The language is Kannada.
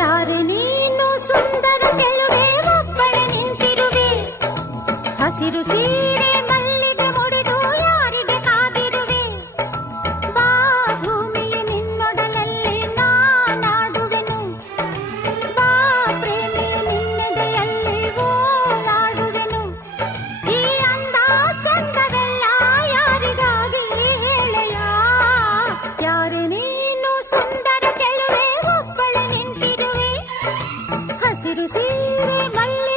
ಯಾರೆ ನೀನು ಸುಂದರ ಚೆಲುವೆ ಒಬ್ಬಳೆ ನಿಂತಿರುವೆ ಹಸಿರು ಸೀರೆ ಮಲ್ಲಿಗೆ ಮುಡಿದು ಯಾರಿಗೆ ಕಾದಿರುವೆ ಬಾ ಭೂಮಿಯ ನಿನ್ನೊಡಲಲ್ಲಿ ನಾನಾಡುವೆನು ಬಾ ಪ್ರೇಮಿಯ ನಿನ್ನೆದೆಯಲ್ಲಿ ಓಲಾಡುವೆನು ಈ ಅಂದ ಚಂದವೆಲ್ಲ ಯಾರಿಗಾಗಿ ಹೇಳೆಯ ಯಾರೆ ನೀನು ಸುಂದರ சிறு சீரே மல்லி